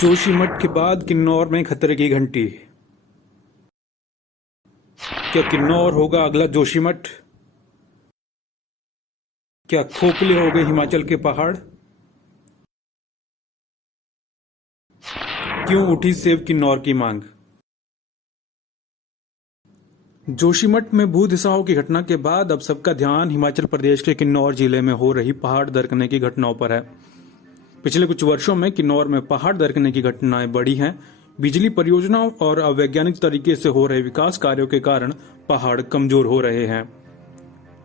जोशीमठ के बाद किन्नौर में खतरे की घंटी। क्या किन्नौर होगा अगला जोशीमठ? क्या खोखले हो गए हिमाचल के पहाड़? क्यों उठी सेव किन्नौर की मांग? जोशीमठ में भूधसाव की घटना के बाद अब सबका ध्यान हिमाचल प्रदेश के किन्नौर जिले में हो रही पहाड़ दरकने की घटनाओं पर है। पिछले कुछ वर्षों में किन्नौर में पहाड़ दरकने की घटनाएं बढ़ी हैं। बिजली परियोजनाओं और अवैज्ञानिक तरीके से हो रहे विकास कार्यों के कारण पहाड़ कमजोर हो रहे हैं।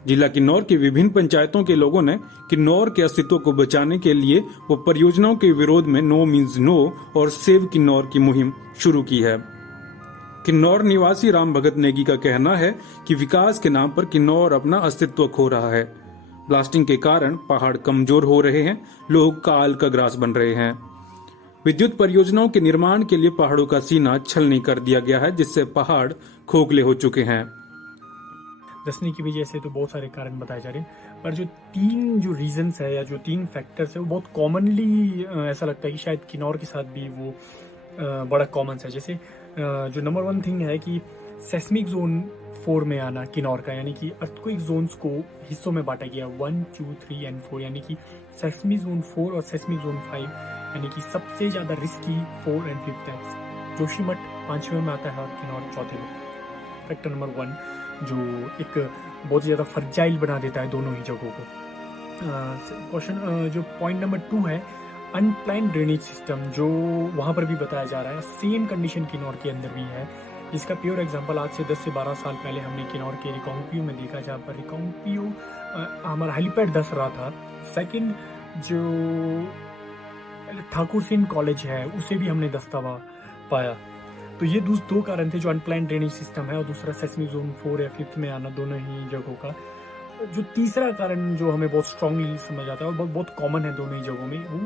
जिला किन्नौर की विभिन्न पंचायतों के लोगों ने किन्नौर के अस्तित्व को बचाने के लिए वो परियोजनाओं के विरोध में नो मीन्स नो और सेव किन्नौर की मुहिम शुरू की है। किन्नौर निवासी राम भगत नेगी का कहना है कि विकास के नाम पर किन्नौर अपना अस्तित्व खो रहा है। ब्लास्टिंग के कारण पहाड़ कमजोर हो रहे हैं, लोग काल का ग्रास बन रहे हैं। विद्युत परियोजनाओं के निर्माण के लिए पहाड़ों का सीना छलनी कर दिया गया है, जिससे पहाड़ खोखले हो चुके हैं। दसने की वजह से तो बहुत सारे कारण बताए जा रहे हैं, पर जो तीन जो रीजंस है या जो तीन फैक्टर्स है वो बहुत कॉमनली ऐसा लगता है कि शायद किन्नौर के साथ भी वो बड़ा कॉमन है। जैसे जो नंबर वन थिंग है कि सेस्मिक जोन 4 में आना किन्नौर का, यानी कि अर्थक्वेक जोन्स को हिस्सों में बांटा गया 1, 2, 3 एंड 4, यानी कि सेस्मिक जोन 4 और सेस्मिक जोन 5, यानी कि सबसे ज्यादा रिस्की 4 एंड 5 है। जोशीमठ 5वें में आता है और किन्नौर 4थे में। फैक्टर नंबर 1 जो एक बहुत ज्यादा फर्जाइल बना देता है दोनों ही जगहों को। क्वेश्चन जो पॉइंट नंबर 2 है अनप्लान ड्रेनेज सिस्टम, जो वहां पर भी बताया जा रहा है सेम कंडीशन किन्नौर के अंदर भी है। इसका प्योर एग्जांपल आज से 10 से 12 साल पहले हमने किन्नौर के रिकांगपिओ में देखा, जहाँ पर रिकांगपिओ हमारा हेलीपैड धस रहा था। सेकंड जो ठाकुर सिंह कॉलेज है उसे भी हमने धसता हुआ पाया। तो ये दो कारण थे, जो अनप्लान ड्रेनेज सिस्टम है और दूसरा सेस्मिक जोन 4 या 5 में आना दोनों ही जगहों का। जो तीसरा कारण जो हमें बहुत स्ट्रांगली समझ आता है और बहुत कॉमन है दोनों ही जगहों में, वो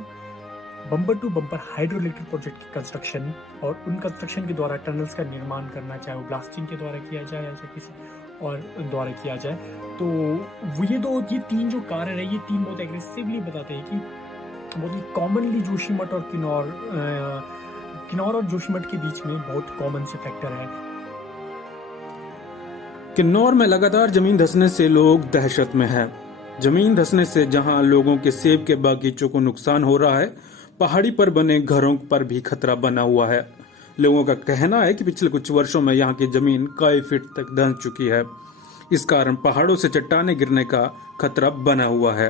bumper to bumper hydro electric project की कंस्ट्रक्शन और उन कंस्ट्रक्शन के द्वारा टनल्स का निर्माण करना, चाहे वो ब्लास्टिंग के द्वारा किया जाए या चाहे किसी और द्वारा किया जाए। तो ये तीन जो कारण है, ये तीन बहुत एग्रेसिवली बताते हैं कि बहुत ही कॉमनली जोशीमठ और किन्नौर और जोशीमठ के बीच में बहुत कॉमन से फैक्टर है। किन्नौर में लगातार जमीन धंसने से लोग दहशत में हैं। जमीन धंसने से जहां लोगों के सेब के बागीचों को नुकसान हो रहा है, पहाड़ी पर बने घरों पर भी खतरा बना हुआ है। लोगों का कहना है कि पिछले कुछ वर्षों में यहाँ की जमीन कई फीट तक धंस चुकी है। इस कारण पहाड़ों से चट्टाने गिरने का खतरा बना हुआ है।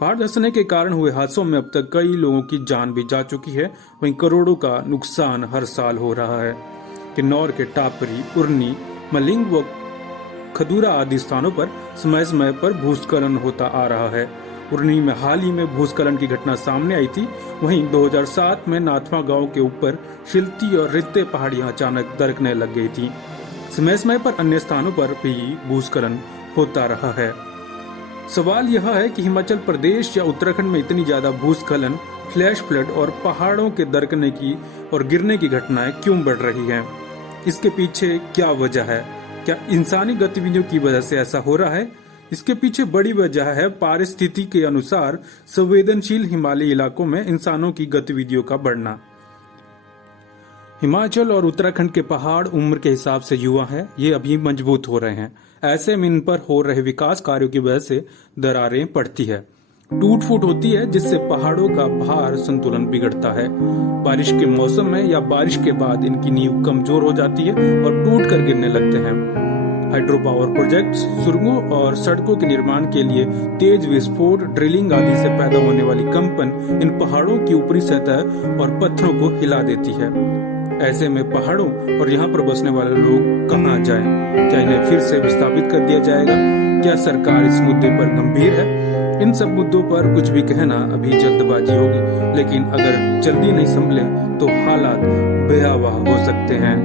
पहाड़ धंसने के कारण हुए हादसों में अब तक कई लोगों की जान भी जा चुकी है, वहीं करोड़ों का नुकसान हर साल हो रहा है। किन्नौर के टापरी, उरनी, मलिंग व खदूरा आदि स्थानों पर समय पर भूस्खलन होता आ रहा है। उरनी में हाल ही में भूस्खलन की घटना सामने आई थी। वहीं 2007 में नाथवा गांव के ऊपर शिलती और रित्ते पहाड़ियां अचानक दरकने लग गई थी। समय पर अन्य स्थानों पर भी भूस्खलन होता रहा है। सवाल यह है कि हिमाचल प्रदेश या उत्तराखंड में इतनी ज्यादा भूस्खलन, फ्लैश फ्लड और पहाड़ों के दरकने की और गिरने की घटनाएं क्यों बढ़ रही हैं? इसके पीछे क्या वजह है? क्या इंसानी गतिविधियों की वजह से ऐसा हो रहा है? इसके पीछे बड़ी वजह है पारिस्थिति के अनुसार संवेदनशील हिमालयी इलाकों में इंसानों की गतिविधियों का बढ़ना। हिमाचल और उत्तराखंड के पहाड़ उम्र के हिसाब से युवा हैं, ये अभी मजबूत हो रहे हैं। ऐसे में इन पर हो रहे विकास कार्यों की वजह से दरारें पड़ती है, टूट फूट होती है, जिससे पहाड़ों का भार संतुलन बिगड़ता है। बारिश के मौसम में या बारिश के बाद इनकी नींव कमजोर हो जाती है और टूट कर गिरने लगते हैं। हाइड्रो पावर प्रोजेक्ट्स, सुरंगों और सड़कों के निर्माण के लिए तेज विस्फोट, ड्रिलिंग आदि से पैदा होने वाली कंपन इन पहाड़ों की ऊपरी सतह और पत्थरों को हिला देती है। ऐसे में पहाड़ों और यहाँ पर बसने वाले लोग कहाँ जाएं? क्या इन्हें फिर से विस्थापित कर दिया जाएगा? क्या सरकार इस मुद्दे पर गंभीर है? इन सब मुद्दों पर कुछ भी कहना अभी जल्दबाजी होगी, लेकिन अगर जल्दी नहीं संभले तो हालात भयावह हो सकते हैं।